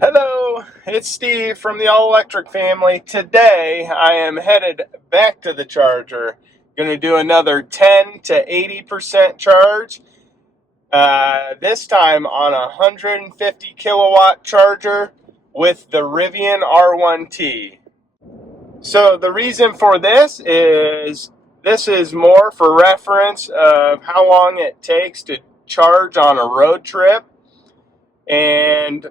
Hello, it's Steve from the All Electric family. Today I am headed back to the charger. Going to do another 10 to 80% charge. This time on a 150 kilowatt charger with the Rivian R1T. So the reason for this is more for reference of how long it takes to charge on a road trip. And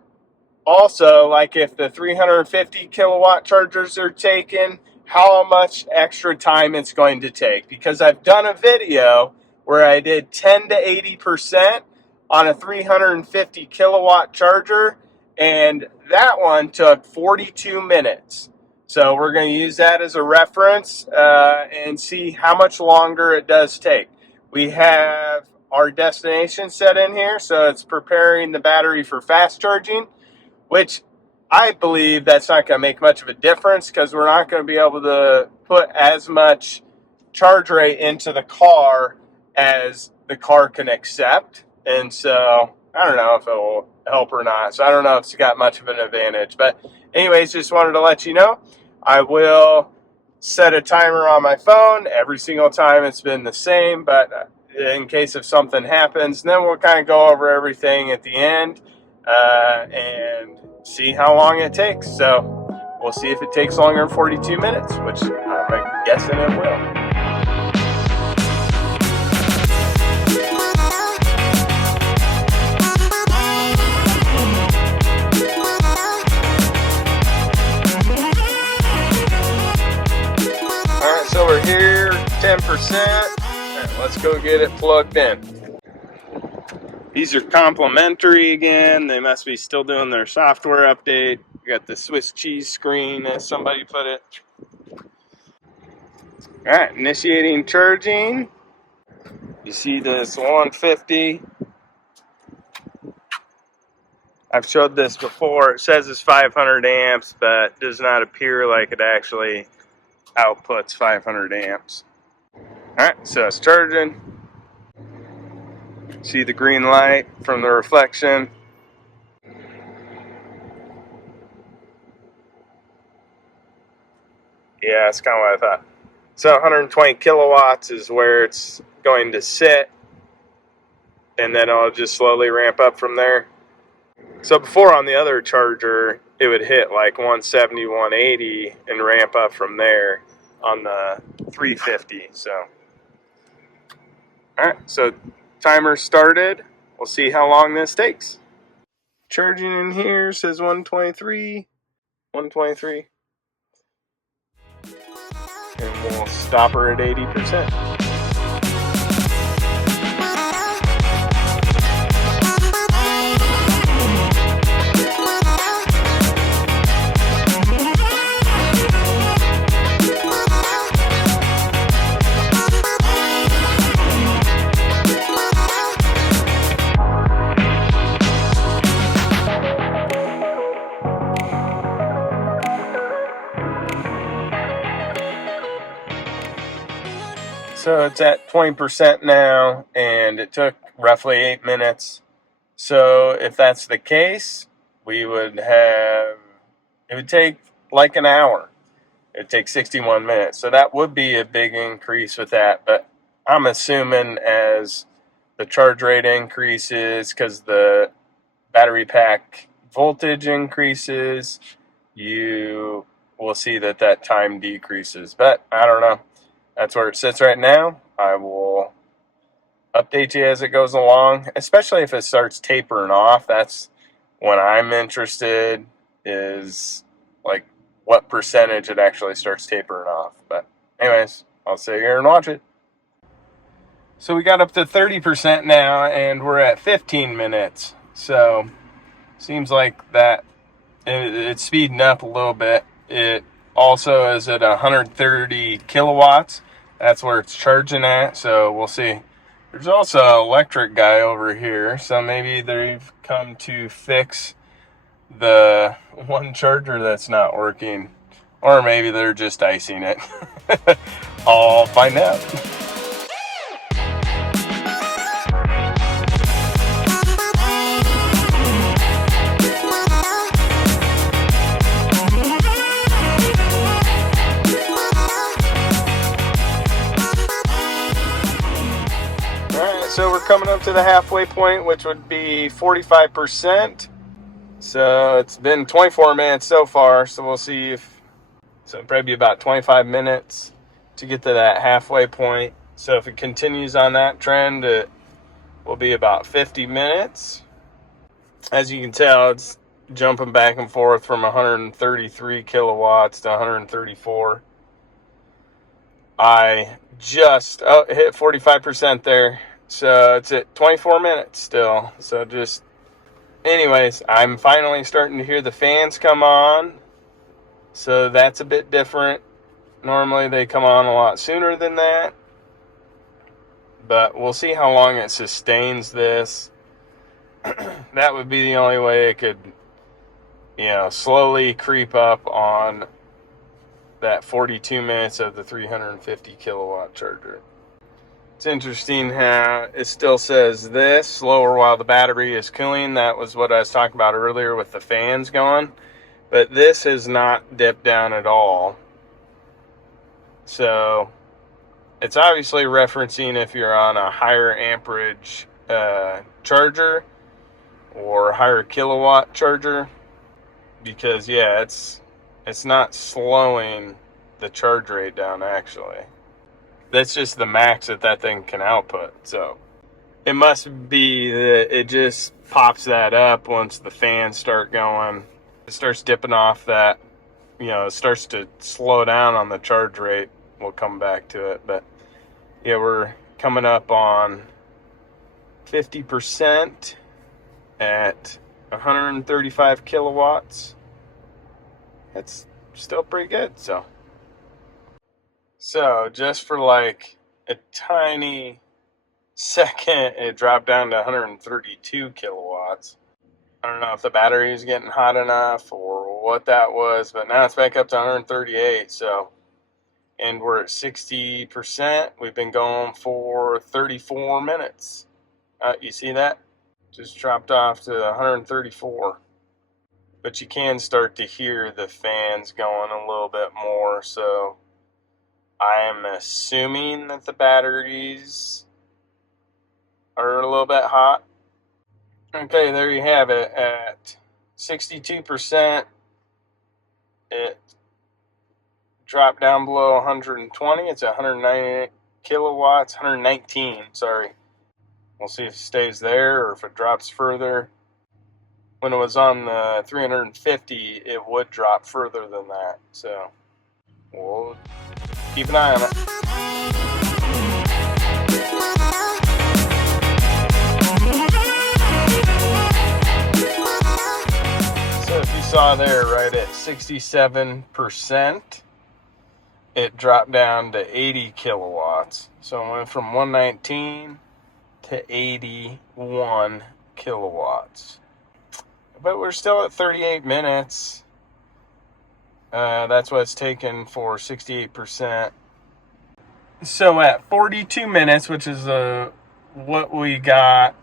also, like if the 350 kilowatt chargers are taken, how much extra time it's going to take. Because I've done a video where I did 10 to 80% on a 350 kilowatt charger, and that one took 42 minutes. So we're going to use that as a reference and see how much longer it does take. We have our destination set in here, so it's preparing the battery for fast charging, which I believe that's not going to make much of a difference because we're not going to be able to put as much charge rate into the car as the car can accept. And so I don't know if it will help or not. So I don't know if it's got much of an advantage. But anyways, just wanted to let you know, I will set a timer on my phone. Every single time it's been the same, but in case if something happens, then we'll kind of go over everything at the end. And see how long it takes. So we'll see if it takes longer than 42 minutes, which I'm guessing it will. Alright, so we're here, 10%. Alright, let's go get it plugged in. These are complimentary again. They must be still doing their software update. We got the Swiss cheese screen, as somebody put it. Alright, initiating charging. You see this 150. I've showed this before. It says it's 500 amps, but does not appear like it actually outputs 500 amps. Alright, so it's charging. See the green light from the reflection. Yeah, that's kind of what I thought. So 120 kilowatts is where it's going to sit, and then I'll just slowly ramp up from there. So before on the other charger, it would hit like 170, 180 and ramp up from there on the 350. So, all right, so timer started. We'll see how long this takes. Charging in here says 123. And we'll stop her at 80%. So it's at 20% now, and it took roughly 8 minutes. So if that's the case, it would take like an hour. It would take 61 minutes. So that would be a big increase with that. But I'm assuming as the charge rate increases, because the battery pack voltage increases, you will see that time decreases. But I don't know. That's where it sits right now. I will update you as it goes along, especially if it starts tapering off. That's when I'm interested, is like what percentage it actually starts tapering off. But anyways, I'll sit here and watch it. So we got up to 30% now, and we're at 15 minutes. So seems like that it's speeding up a little bit. It also is at 130 kilowatts. That's where it's charging at, so we'll see. There's also an electric guy over here, so maybe they've come to fix the one charger that's not working. Or maybe they're just icing it. I'll find out. coming up to the halfway point, which would be 45%. So it's been 24 minutes so far, so we'll see if, so it'll probably be about 25 minutes to get to that halfway point. So if it continues on that trend, it will be about 50 minutes. As you can tell, it's jumping back and forth from 133 kilowatts to 134. I just hit 45% there. So it's at 24 minutes still. So just, anyways, I'm finally starting to hear the fans come on. So that's a bit different. Normally they come on a lot sooner than that. But we'll see how long it sustains this. That would be the only way it could, slowly creep up on that 42 minutes of the 350 kilowatt charger. It's interesting how it still says this, slower while the battery is cooling. That was what I was talking about earlier with the fans going. But this has not dipped down at all. So it's obviously referencing if you're on a higher amperage charger or higher kilowatt charger, because it's not slowing the charge rate down actually. That's just the max that thing can output. So it must be that it just pops that up once the fans start going. It starts dipping off that, it starts to slow down on the charge rate. We'll come back to it, but yeah, we're coming up on 50% at 135 kilowatts. That's still pretty good. So just for like a tiny second, it dropped down to 132 kilowatts. I don't know if the battery is getting hot enough or what that was, but now it's back up to 138. So, and we're at 60%. We've been going for 34 minutes. You see that? Just dropped off to 134. But you can start to hear the fans going a little bit more. So I'm assuming that the batteries are a little bit hot. Okay, there you have it. At 62%, it dropped down below 120. It's 190 kilowatts, 119, sorry. We'll see if it stays there or if it drops further. When it was on the 350, it would drop further than that. So we'll keep an eye on it. So if you saw there, right at 67%, it dropped down to 80 kilowatts. So it went from 119 to 81 kilowatts. But we're still at 38 minutes. That's what it's taken for 68%. So at 42 minutes, which is what we got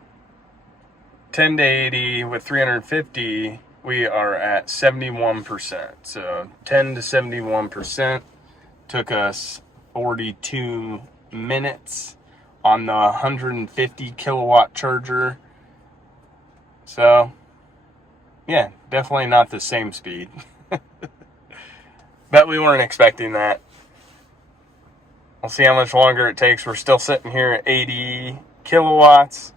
10 to 80 with 350, we are at 71%. So 10 to 71% took us 42 minutes on the 150 kilowatt charger. So yeah, definitely not the same speed. But we weren't expecting that. We'll see how much longer it takes. We're still sitting here at 80 kilowatts.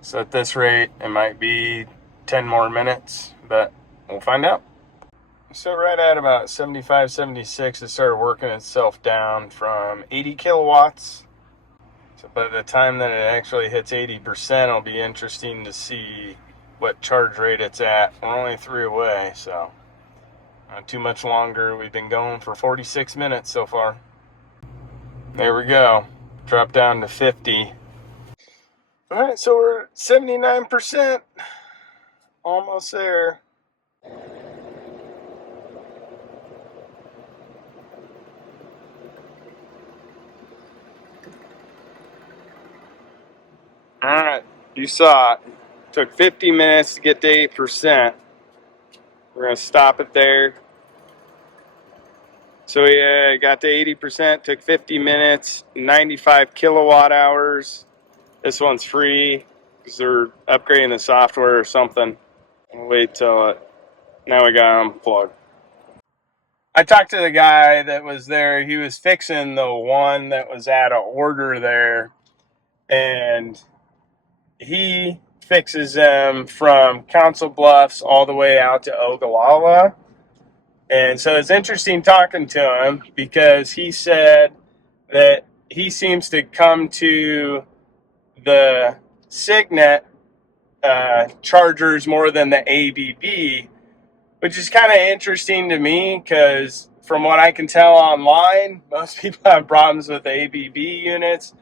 So at this rate, it might be 10 more minutes, but we'll find out. So right at about 75, 76, it started working itself down from 80 kilowatts. So by the time that it actually hits 80%, it'll be interesting to see what charge rate it's at. We're only 3 away, so not too much longer. We've been going for 46 minutes so far. There we go. Drop down to 50. All right, so we're at 79%. Almost there. All right, you saw it. Took 50 minutes to get to 8%. We're going to stop it there. So yeah, got to 80%, took 50 minutes, 95 kilowatt hours. This one's free because they're upgrading the software or something. I'll wait till it. Now we got it unplugged. I talked to the guy that was there. He was fixing the one that was out of order there, and he fixes them from Council Bluffs all the way out to Ogallala. And so it's interesting talking to him because he said that he seems to come to the Signet chargers more than the ABB, which is kind of interesting to me because from what I can tell online, most people have problems with the ABB units,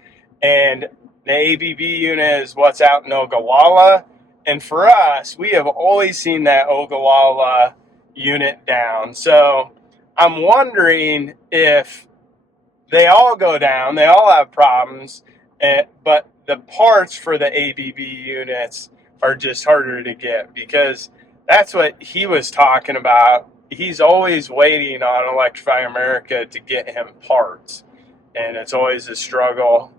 and the ABB unit is what's out in Ogallala. And for us, we have always seen that Ogallala unit down. So I'm wondering if they all go down, they all have problems, but the parts for the ABB units are just harder to get because that's what he was talking about. He's always waiting on Electrify America to get him parts, and it's always a struggle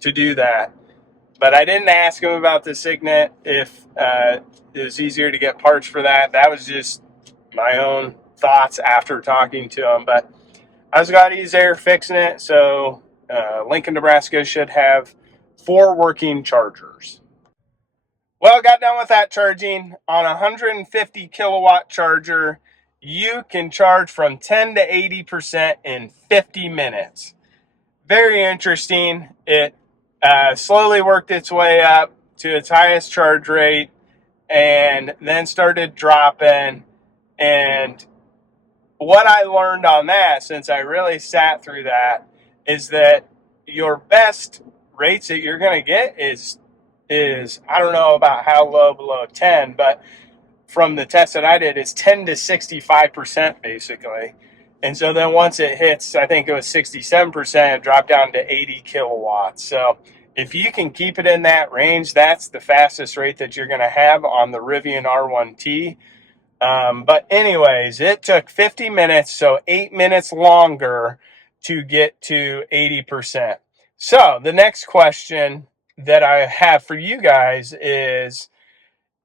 to do that. But I didn't ask him about the Signet if it was easier to get parts for that. That was just my own thoughts after talking to him. But I was glad he's there fixing it. So Lincoln, Nebraska should have 4 working chargers. Well, got done with that charging. On a 150 kilowatt charger, you can charge from 10 to 80% in 50 minutes. Very interesting. It slowly worked its way up to its highest charge rate and then started dropping. And what I learned on that, since I really sat through that, is that your best rates that you're going to get is I don't know about how low below 10, but from the test that I did, it's 10 to 65% basically. And so then once it hits, I think it was 67%, it dropped down to 80 kilowatts. So if you can keep it in that range, that's the fastest rate that you're going to have on the Rivian R1T. But anyways, it took 50 minutes, so 8 minutes longer to get to 80%. So the next question that I have for you guys is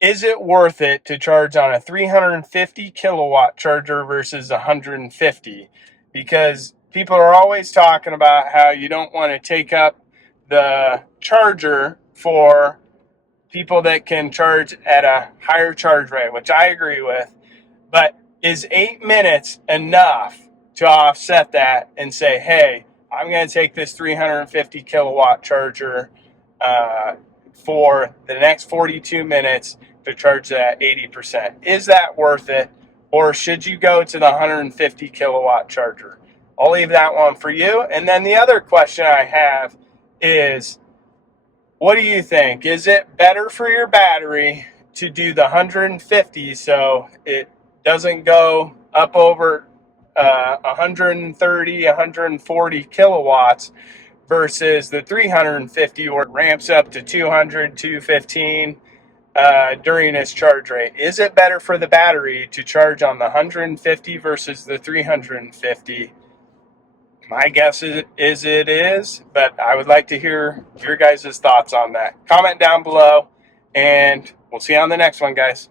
it worth it to charge on a 350 kilowatt charger versus 150? Because people are always talking about how you don't want to take up the charger for people that can charge at a higher charge rate, which I agree with. But is 8 minutes enough to offset that and say, hey, I'm going to take this 350 kilowatt charger for the next 42 minutes to charge that 80%? Is that worth it? Or should you go to the 150 kilowatt charger? I'll leave that one for you. And then the other question I have is, what do you think? Is it better for your battery to do the 150 so it doesn't go up over 130, 140 kilowatts versus the 350 where it ramps up to 200, 215 during its charge rate? Is it better for the battery to charge on the 150 versus the 350? My guess is it is, but I would like to hear your guys' thoughts on that. Comment down below, and we'll see you on the next one, guys.